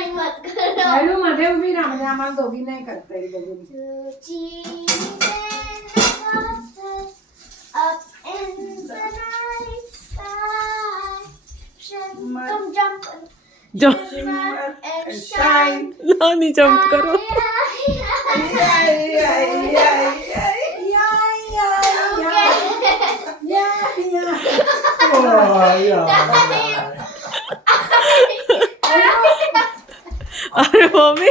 हळूहळू मत करो. हळू मध्ये उभी राहा म्हणजे आम्हाला दोघी नाही करता येईल बघून. Two cheese in the water, up in the night sky. Come jump and shine. नाही जम्प करो. अरे mummy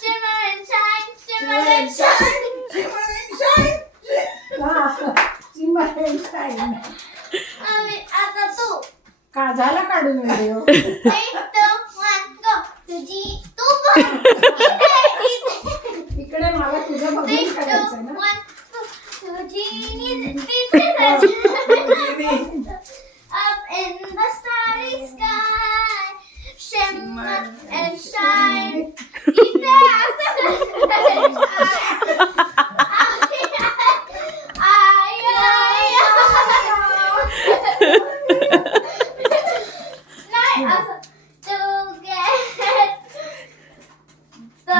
Shimmer and shine, shimmer and shine. आम्ही आता तू. का झाला काढून व्हिडिओ. 3, 2, 1, go. तुझी तू बघ. इथे. इकडे मला तुझं बघून 3, 2, करायचं ना. 1, go. तुझी तिथे. Up in the starry sky, shimmer and shine. इथे असं नाही असं to get the